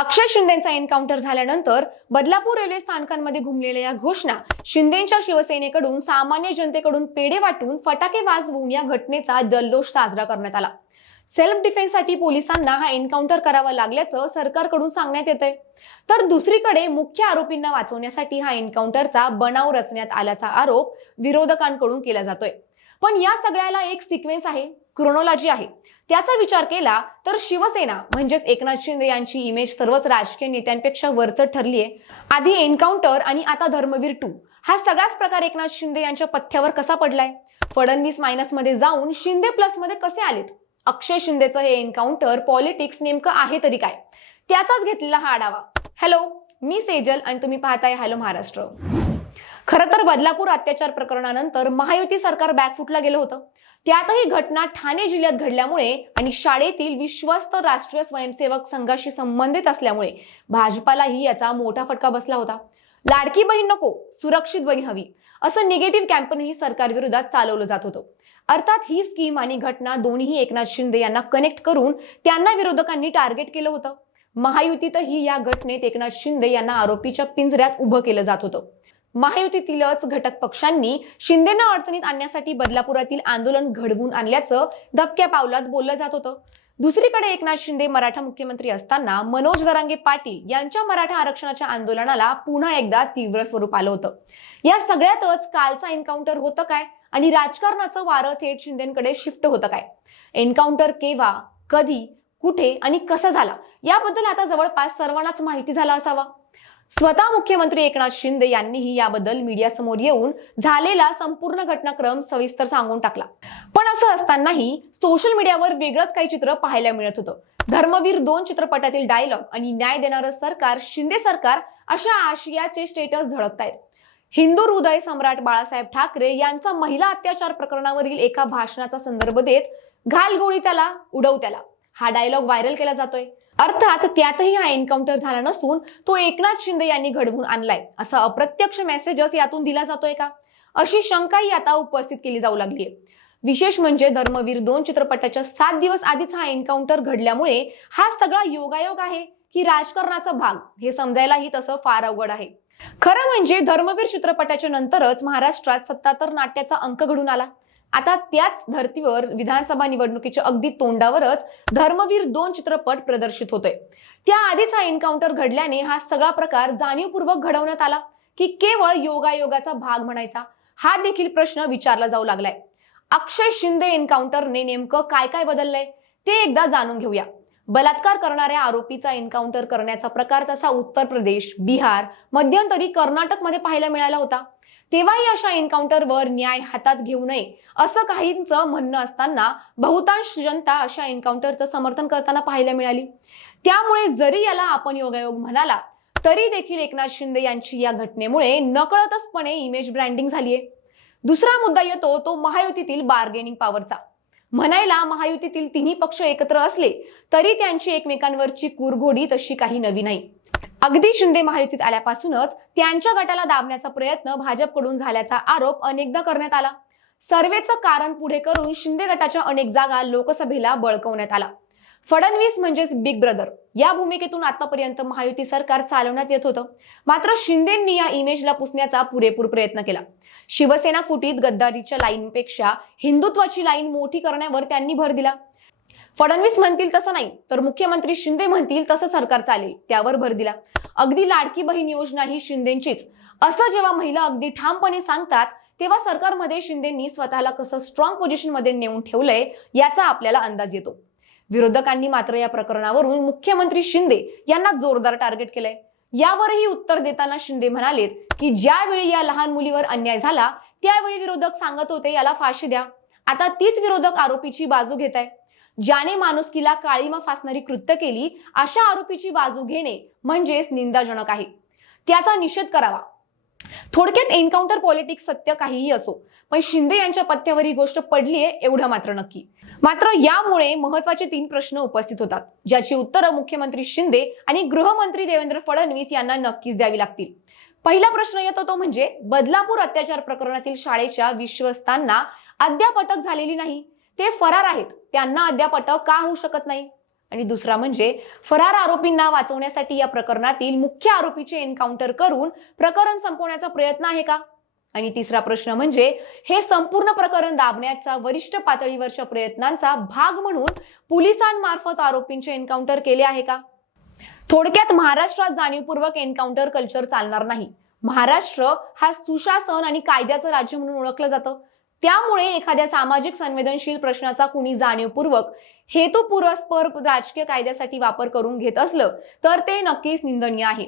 अक्षय शिंदेचा encounter झाल्यानंतर Badlapur railway स्थानकांमध्ये घुमलेल्या या घोषणा शिंदेच्या शिवसेनेकडून सामान्य जनतेकडून पेढे वाटून फटाके वाजवून या घटनेचा जल्लोष साजरा करण्यात आला. सेल्फ डिफेन्ससाठी पोलिसांना हा एन्काउंटर करावा लागल्याचं सरकारकडून सांगण्यात येतंय. तर दुसरीकडे मुख्य आरोपींना वाचवण्यासाठी हा एन्काउंटरचा बनाव रचण्यात आल्याचा आरोप विरोधकांकडून केला जातोय. पण या सगळ्याला एक सिक्वेन्स आहे क्रोनॉलॉजी आहे. त्याचा विचार केला तर शिवसेना म्हणजेच एकनाथ शिंदे यांची इमेज सर्वच राजकीय नेत्यांपेक्षा वरचढ ठरली आहे आधी एन्काउंटर आणि आता धर्मवीर टू हा सगळाच प्रकार एकनाथ शिंदे यांच्या पथ्यावर कसा पडलाय? फडणवीस मायनसमध्ये जाऊन शिंदे प्लसमध्ये कसे आलेत? अक्षय शिंदेचं हे एन्काउंटर पॉलिटिक्स नेमकं आहे तरी काय? त्याचाच घेतलेला हा आढावा. हॅलो मी सेजल आणि तुम्ही पाहताय हॅलो महाराष्ट्र. खरं तर बदलापूर अत्याचार प्रकरणानंतर महायुती सरकार बॅकफुटला गेलं होतं. त्यातही घटना ठाणे जिल्ह्यात घडल्यामुळे आणि शाळेतील विश्वस्त राष्ट्रीय स्वयंसेवक संघाशी संबंधित असल्यामुळे भाजपालाही याचा मोठा फटका बसला होता. लाडकी बहीण नको सुरक्षित बहीण हवी असं निगेटिव्ह कॅम्पेनही सरकारविरोधात चालवलं जात होतं. अर्थात ही स्कीम आणि घटना दोन्ही एकनाथ शिंदे यांना कनेक्ट करून त्यांना विरोधकांनी टार्गेट केलं होतं. महायुतीतही या घटनेत एकनाथ शिंदे यांना आरोपीच्या पिंजऱ्यात उभं केलं जात होतं. महायुतीतीलच घटक पक्षांनी शिंदेना अडचणीत आणण्यासाठी बदलापुरातील आंदोलन घडवून आणल्याचं धबक्या पावलात बोललं जात होतं. दुसरीकडे एकनाथ शिंदे मराठा मुख्यमंत्री असताना मनोज दरांगे पाटील यांच्या मराठा आरक्षणाच्या आंदोलनाला पुन्हा एकदा तीव्र स्वरूप आलं होतं. या सगळ्यातच कालचा एन्काउंटर होतं काय? आणि राजकारणाचं वारं थेट शिंदेकडे शिफ्ट होतं काय? एन्काउंटर केव्हा कधी कुठे आणि कसं झाला? याबद्दल आता जवळपास सर्वांनाच माहिती झाला असावा. स्वतः मुख्यमंत्री एकनाथ शिंदे यांनीही याबद्दल मीडियासमोर येऊन झालेला संपूर्ण घटनाक्रम सविस्तर सांगून टाकला. पण असं असतानाही सोशल मीडियावर वेगळंच काही चित्र पाहायला मिळत होतं. धर्मवीर दोन चित्रपटातील डायलॉग आणि न्याय देणारं सरकार शिंदे सरकार अशा आशियाचे स्टेटस झळकतायत. हिंदू हृदय सम्राट बाळासाहेब ठाकरे यांचा महिला अत्याचार प्रकरणावरील एका भाषणाचा संदर्भ देत घालगोळी त्याला उडव त्याला. हा डायलॉग व्हायरल केला जातोय. अर्थात त्यातही हा एन्काउंटर झाला नसून तो एकनाथ शिंदे यांनी घडवून आणलाय. असा अप्रत्यक्ष मेसेजच यातून दिला जातोय का? अशी शंकाही आता उपस्थित केली जाऊ लागली आहे विशेष म्हणजे धर्मवीर दोन चित्रपटाच्या सात दिवस आधीच हा एन्काउंटर घडल्यामुळे हा सगळा योगायोग आहे की राजकारणाचा भाग हे समजायलाही तसं फार अवघड आहे. खरं म्हणजे धर्मवीर चित्रपटाच्या नंतरच महाराष्ट्रात सत्तातर नाट्याचा अंक घडून आला. आता त्याच धर्तीवर विधानसभा निवडणुकीच्या अगदी तोंडावरच धर्मवीर दोन चित्रपट प्रदर्शित होतोय. त्याआधीच हा एन्काउंटर घडल्याने हा सगळा प्रकार जाणीवपूर्वक घडवण्यात आला की केवळ योगायोगाचा भाग म्हणायचा हा देखील प्रश्न विचारला जाऊ लागलाय. अक्षय शिंदे एन्काउंटरने नेमकं काय काय बदललंय ते एकदा जाणून घेऊया. बलात्कार करणाऱ्या आरोपीचा एन्काउंटर करण्याचा प्रकार तसा उत्तर प्रदेश बिहार मध्यंतरी कर्नाटकमध्ये पाहायला मिळाला होता. तेव्हाही अशा एन्काउंटरवर न्याय हातात घेऊ नये असं काहींचं म्हणणं असताना बहुतांश जनता अशा एन्काउंटरचं समर्थन करताना पाहायला मिळाली. त्यामुळे जरी याला आपण योगायोग म्हणाला तरी देखील एकनाथ शिंदे यांची या घटनेमुळे नकळतचपणे इमेज ब्रँडिंग झालीय. दुसरा मुद्दा येतो तो महायुतीतील बार्गेनिंग पॉवरचा म्हणायला महायुतीतील तिन्ही पक्ष एकत्र असले तरी त्यांची एकमेकांवरची कुरघोडी तशी काही नवी नाही. अगदी शिंदे महायुतीत आल्यापासूनच त्यांच्या गटाला दाबण्याचा प्रयत्न भाजपकडून झाल्याचा आरोप अनेकदा करण्यात आला. सर्वेचं कारण पुढे करून शिंदे गटाच्या अनेक जागा लोकसभेला बळकवण्यात आला. फडणवीस म्हणजेच बिग ब्रदर या भूमिकेतून आतापर्यंत महायुती सरकार चालवण्यात येत होतं. मात्र शिंदेंनी या इमेजला पुसण्याचा पुरेपूर प्रयत्न केला. शिवसेना फुटीत गद्दारीच्या लाईनपेक्षा हिंदुत्वाची लाईन मोठी करण्यावर त्यांनी भर दिला. फडणवीस म्हणतील तसं नाही तर मुख्यमंत्री शिंदे म्हणतील तसं सरकार चालेल त्यावर भर दिला. अगदी लाडकी बहीण योजना ही शिंदेचीच. असं जेव्हा महिला अगदी ठामपणे सांगतात तेव्हा सरकारमध्ये शिंदेंनी स्वतःला कसं स्ट्रॉंग पोझिशनमध्ये नेऊन ठेवलंय याचा आपल्याला अंदाज येतो. विरोधकांनी मात्र या प्रकरणावरून मुख्यमंत्री शिंदे यांना जोरदार टार्गेट केलंय. यावरही उत्तर देताना शिंदे म्हणालेत की ज्यावेळी या लहान मुलीवर अन्याय झाला त्यावेळी विरोधक सांगत होते याला फाशी द्या. आता तीच विरोधक आरोपीची बाजू घेत आहे ज्याने माणुसकीला काळीमा फासणारी कृत्य केली अशा आरोपीची बाजू घेणे म्हणजेच निंदाजनक आहे. त्याचा निषेध करावा. थोडक्यात एन्काउंटर पॉलिटिक्स सत्य काहीही असो पण शिंदे यांच्या पथ्यावर ही गोष्ट पडलीये एवढं मात्र नक्की. मात्र यामुळे महत्त्वाचे तीन प्रश्न उपस्थित होतात ज्याची उत्तरं मुख्यमंत्री शिंदे आणि गृहमंत्री देवेंद्र फडणवीस यांना नक्कीच द्यावी लागतील. पहिला प्रश्न येतो तो म्हणजे बदलापूर अत्याचार प्रकरणातील शाळेच्या विश्वस्तांना अद्याप अटक झालेली नाही. ते फरार आहेत. त्यांना अद्याप अटक का होऊ शकत नाही? आणि दुसरा म्हणजे फरार आरोपींना वाचवण्यासाठी या प्रकरणातील मुख्य आरोपीचे एन्काउंटर करून प्रकरण संपवण्याचा प्रयत्न आहे का? आणि तिसरा प्रश्न म्हणजे हे संपूर्ण प्रकरण दाबण्याच्या वरिष्ठ पातळीवरच्या प्रयत्नांचा भाग म्हणून पोलिसांमार्फत आरोपींचे एन्काउंटर केले आहे का? थोडक्यात महाराष्ट्रात जाणीवपूर्वक एन्काउंटर कल्चर चालणार नाही. महाराष्ट्र हा सुशासन आणि कायद्याचं राज्य म्हणून ओळखलं जातं. त्यामुळे एखाद्या सामाजिक संवेदनशील प्रश्नाचा कुणी जाणीवपूर्वक हेतुपुरस्पर राजकीय कायद्यासाठी वापर करून घेत असलं तर ते नक्कीच निंदनीय आहे.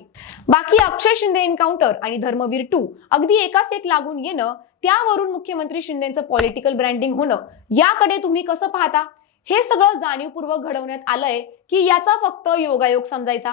बाकी अक्षय शिंदे एन्काउंटर आणि धर्मवीर टू अगदी एकाच एक लागून येणं त्यावरून मुख्यमंत्री शिंदेचं पॉलिटिकल ब्रँडिंग होणं याकडे तुम्ही कसं पाहता? हे सगळं जाणीवपूर्वक घडवण्यात आलंय की याचा फक्त योगायोग समजायचा?